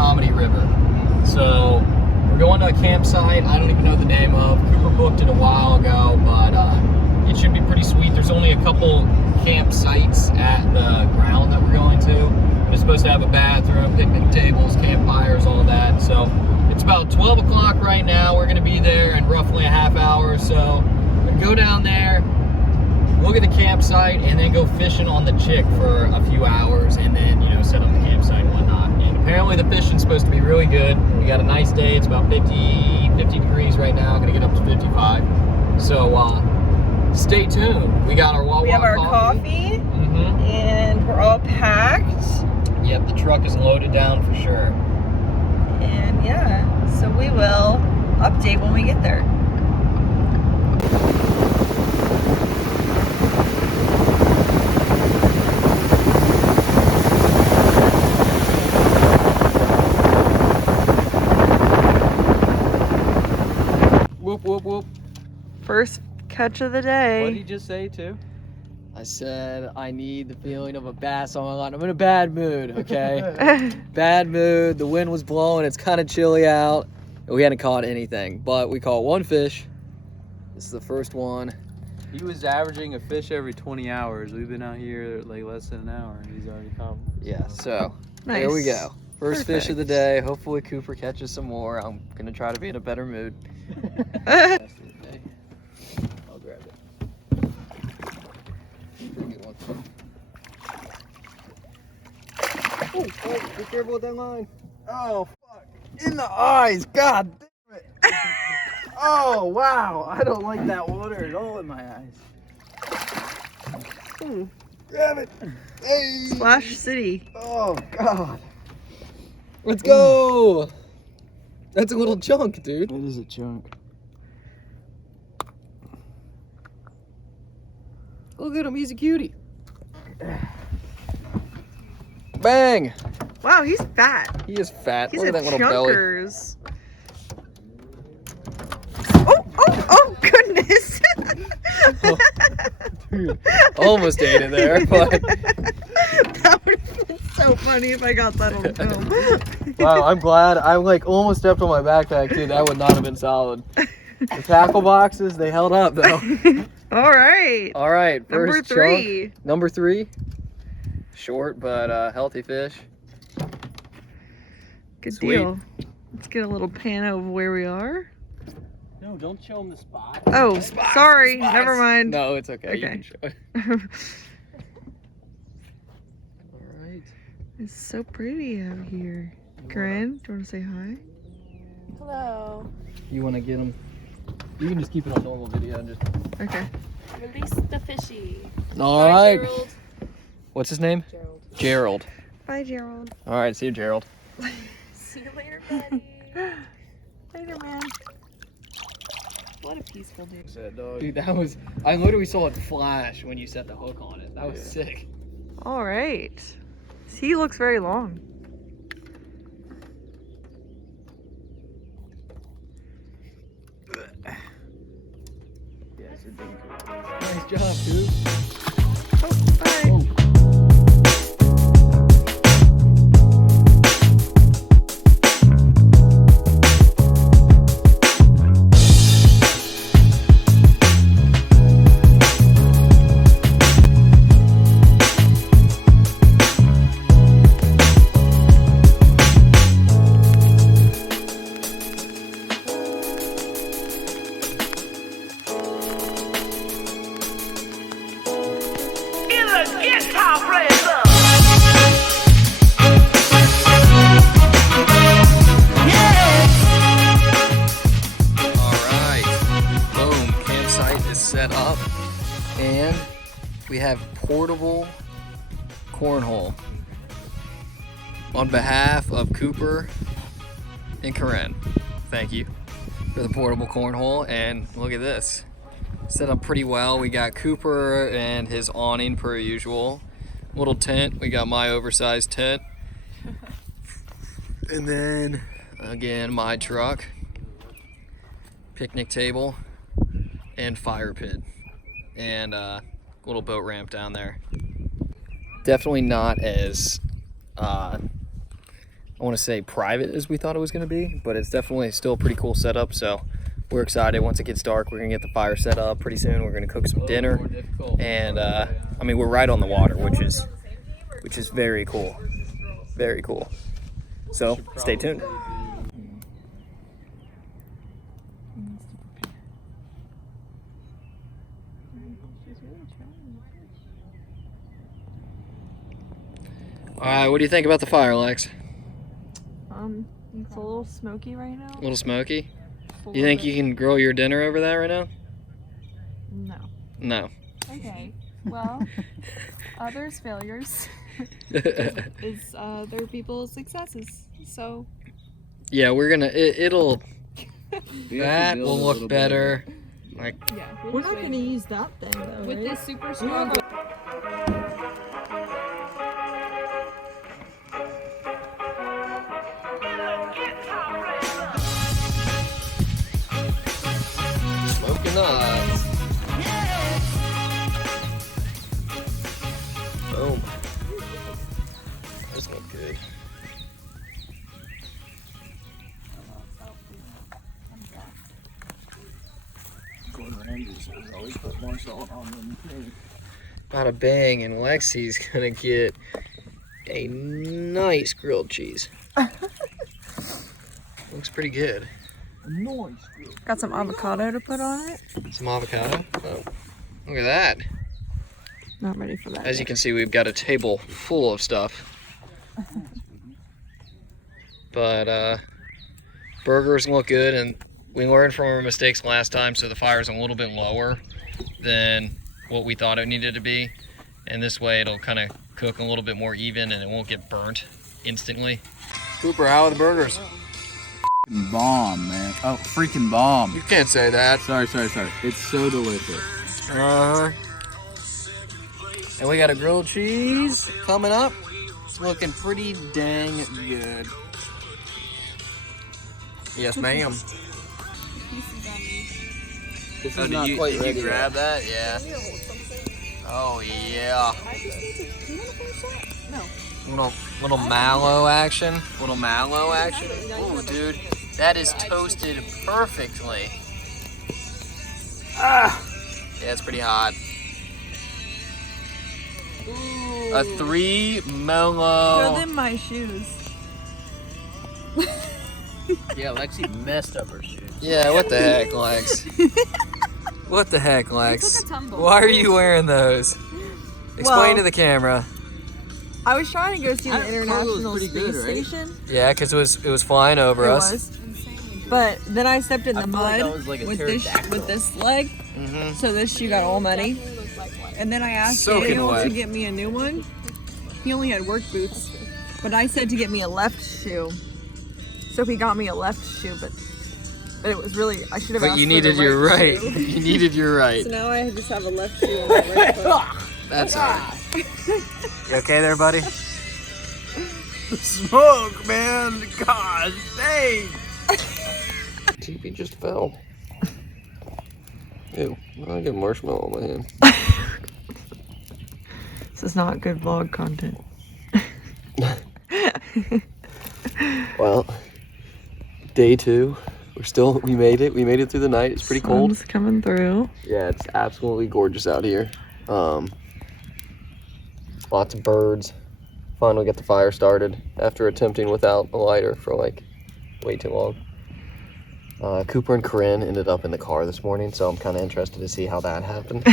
Chickahominy River. So we're going to a campsite I don't even know the name of. Cooper booked it a while ago, but it should be pretty sweet. There's only a couple campsites at the ground that we're going to. It's supposed to have a bathroom, picnic tables, campfires, all that. So it's about 12 o'clock right now. We're gonna be there in roughly a half hour or so. We're gonna go down there, look at the campsite, and then go fishing on the Chick for a few hours, and then, you know, set up the campsite and whatnot. And apparently the fishing's supposed to be really good. We got a nice day. It's about 50 degrees right now. Gonna get up to 55. So stay tuned. We got our Wawa We have our coffee. And we're all packed. Yep, the truck is loaded down for sure. And yeah, so we will update when we get there. Whoop, whoop, whoop. First catch of the day. What did he just say too? I said I need the feeling of a bass on my line. I'm in a bad mood, okay? Bad mood. The wind was blowing. It's kind of chilly out. We hadn't caught anything, but we caught one fish. This is the first one. He was averaging a fish every 20 hours. We've been out here like less than an hour and he's already caught one. Yeah, so Nice. there we go. First fish of the Perfect. day. Hopefully Cooper catches some more. I'm going to try to be in a better mood. I'll grab it. Pretty good one. Oh, be careful with that line. Oh, fuck. In the eyes. God damn it. Oh, wow. I don't like that water at all in my eyes. Grab it. Hey. Splash City. Oh, God. Let's go. That's a little chunk, dude. It is a chunk. Look at him. He's a cutie. Bang. Wow, he's fat. He is fat. He's Look a at that little belly. chunkers. Oh, goodness. Dude, almost ate it there, but That would have been so funny if I got that on film. wow, I'm glad. I like almost stepped on my backpack too. That would not have been solid. The tackle boxes, they held up though. All right. All right, Number first three. chunk. Number 3. Short but healthy fish. Good Sweet. deal. Let's get a little pan of where we are. No, don't show him the spot. Oh, sorry. Spots. Never mind. No, it's okay. You Okay. can show it. All right. It's so pretty out here. Corinne, do you want to say hi? Hello. You want to get them? You can just keep it on normal video and just. Okay. Release the fishy. All Bye, right. Gerald. What's his name? Gerald. Gerald. Bye, Gerald. All right. See you, Gerald. See you later, buddy. Later, man. What a peaceful day. Dude, that was. I literally saw it flash when you set the hook on it. That was sick. All right. He looks very long. Yes, you're doing good. Nice job, dude. Oh, bye. Oh. Set up, and we have portable cornhole on behalf of Cooper and Corinne. Thank you for the portable cornhole. And look at this, set up pretty well. We got Cooper and his awning per usual, little tent. We got my oversized tent, and then again my truck, picnic table, and fire pit, and little boat ramp down there. Definitely not as I want to say private as we thought it was going to be, but it's definitely still a pretty cool setup. So we're excited. Once it gets dark, we're going to get the fire set up pretty soon. We're going to cook some dinner, and I mean, we're right on the water, which is very cool. Very cool. So stay tuned. All right, what do you think about the fire, Lex? It's a little smoky right now. A little smoky? You think you can grill your dinner over that right now? No. No. Okay. Well, others' failures is their people's successes. So. Yeah, we're gonna. It'll. That will look better. Like. Yeah. We're not gonna use that thing though, With right? this super strong. Smoking up. Boom. Those look good. Bada bang, and Lexi's gonna get a nice grilled cheese. Looks pretty good. Got some avocado to put on it. Some avocado. Oh, look at that. Not ready for that. As you can see, we've got a table full of stuff. But burgers look good, and we learned from our mistakes last time, so the fire's a little bit lower than what we thought it needed to be. And this way it'll kind of cook a little bit more even and it won't get burnt instantly. Cooper, how are the burgers? Bomb, man. Oh, freaking bomb. You can't say that. Sorry. It's so delicious. And we got a grilled cheese coming up. It's looking pretty dang good. Yes, ma'am. This Oh, is not quite did ready. you grab that? Yeah. Oh, yeah. Little mallow action. Little mallow action. Oh, dude. That is toasted perfectly. Ah! Yeah, it's pretty hot. A 3 mellow. Throw them my shoes. Yeah, Lexi messed up her shoes. Yeah, what the heck, Lex? What the heck, Lex? took a tumble. Why are you wearing those? Explain Well- to the camera. I was trying to go see the That cargo was International pretty Space good, right? Station. Yeah, because it was flying over It us. was. But then I stepped in the feel like mud that was like a with pterodactyl. this leg, Mm-hmm. so this shoe got all muddy. And then I asked Soaking Daniel wet. to get me a new one. He only had work boots, but I said to get me a left shoe. So he got me a left shoe, but it was really, I should have asked But you for needed the your right. shoe. You needed your right. So now I just have a left shoe on my right foot. That's all right. You okay there, buddy? Smoke, man. Gosh, dang. TP just fell. Ew, I got marshmallow on my hand. This is not good vlog content. Well, day 2. We made it. We made it through the night. It's pretty cold. Sun's coming through. Yeah, it's absolutely gorgeous out here. Lots of birds. Finally get the fire started after attempting without a lighter for like way too long. Cooper and Corinne ended up in the car this morning, so I'm kind of interested to see how that happened.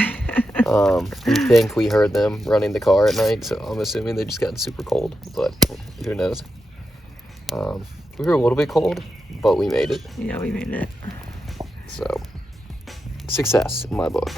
We think we heard them running the car at night, so I'm assuming they just got super cold, but who knows. We were a little bit cold, but we made it. Yeah, we made it. So, success in my book.